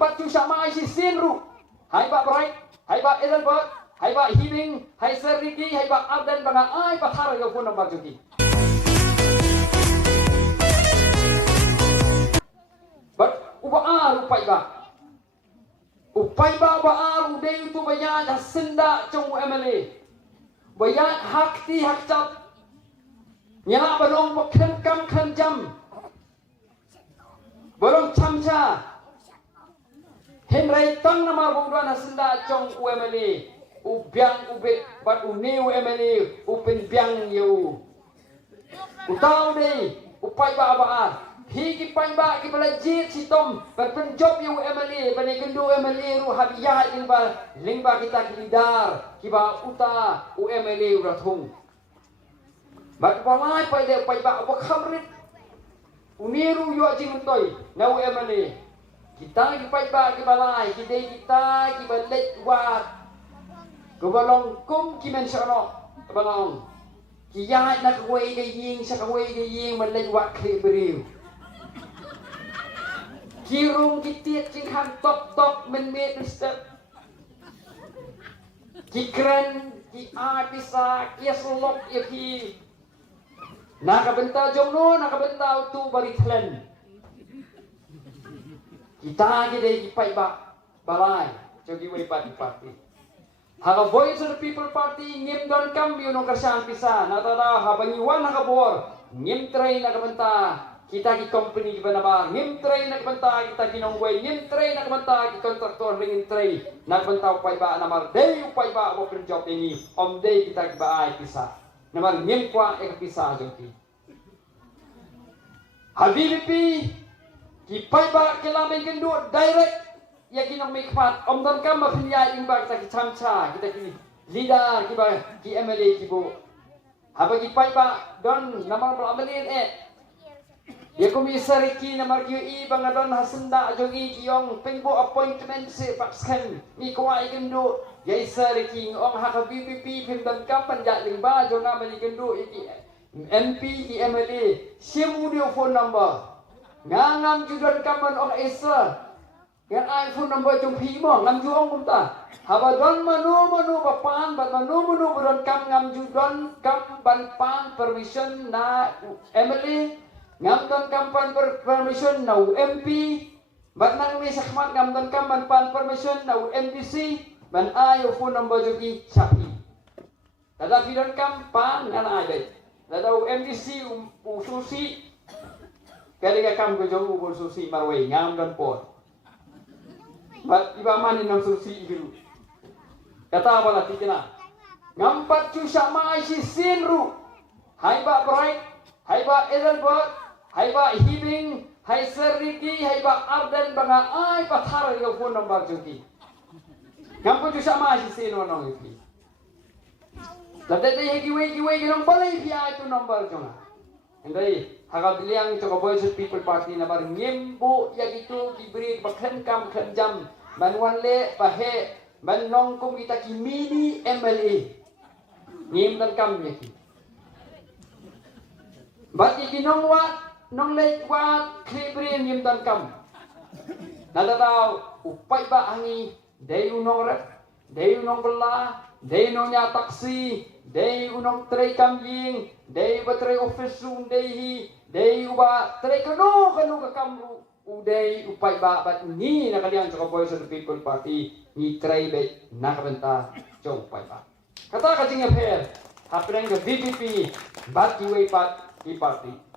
Ngampat chu sama ai si sin ru. Hai ba bright, hai ba Edelbert, hai ba Hibing, hai Seriki, hai ba Abden banga ai pathar yo phone number juki. But uba upai ba. Upai ba udei tu bayan hasinda chung MLA. Bayan hakti hakcap. Nyala balong bakhan kam khan jam. Balong chamcha. Henry tang namar bungduan hasinda chung UMLA. Ubiang ubet bat uni UMLA upin biang yu. Utau dei upai ba. Higi pamba ki bala jit sitom berpenjob yu MLA bani gendu MLA ru habiyah lingba kita kilidar kiba uta UMLA urathung bat balai pai de pai ba khamrit uniru yu ajing toy na UMLA kita ki pai ba ki balai ki de kita ki balet wat ko balong kum ki mensono balong ki ya na kwei ge ying sa kwei ge ying balet wat kli beriu Kirung kitiat jing han top men step. Kikren ki bisa kiaslok ki. Nakabenta jomno nakabenta tu bari thlen. Kita gede ki pai ba balai jogi wei party. Haga Voice of the People Party ngim don kam yu no kersan pisa natada habanyuan nakabor ngim train nakabenta. Kita ki company ki banaba ngim tray nagbanta kita kinongway ngim tray nagbanta ki kontraktor ringin tray nagbanta upay ba namar day upay ba mo job ini om day kita ki ba ay pisa namar ngim kwa ek pisa joki habibi ki pay ba kilamen gendu direct ya kinong may kpat om don kam mapilya imba kita ki chamcha kita ki leader ki ba ki MLA ki bo habagi pay ba don namar balamelin ya komisar ki namar ki bangadon hasenda jogi kiong pengbo appointment se paksken ni kwai gendo ya isar ki ong haka BBP pimdan kapan ja lingba jona mali gendo iki MP ki MLA simu dia phone number ngam judan kapan ong isa yang iPhone number jong pi mo ngam ju ong kumta habadon manu bapan bat manu buron kam ngam judan kam ban pan permission na MLA ngamdan kampan permission na MP bat nang ni sakmat ngamdan kampan pan permission na MDC ban ayo phone number jogi sapi tada pidon kampan ngan ay tada MDC ususi kali ka kam gojong ususi marway ngamdan pot bat iba mani nam susi biru kata bala tikina ngampat cu sama si sinru hai ba bright hai ba Edelbert hai ba Hibing, hai Seriki, hai ba Abden banga ai pathar yo phone number joki. Ngampo ju sama si sino nong iki. Tade de giwe ginong balai fi ai tu number jona. Endai haga biliang to Voice of People Party na bar ngimbo ya gitu diberi bakhen kam khan jam banwan le pahe ban nong kum kita ki mini MLA. Ngim dan kam yaki. Bat ikinong wat nong lek wat klibri ngim dan kam nadataw upay ba hangi deyu nong rep deyu nong bela deyu nong nya taksi deyu nong tray kamying deyu ba tray office deyu ba tray kanu ka kamru uday upay ba bat ni nakalian sa Voice of the People Party ni tray be nakabenta jong upay ba kata ka jing affair hapren ga VPP bat kiway pat i party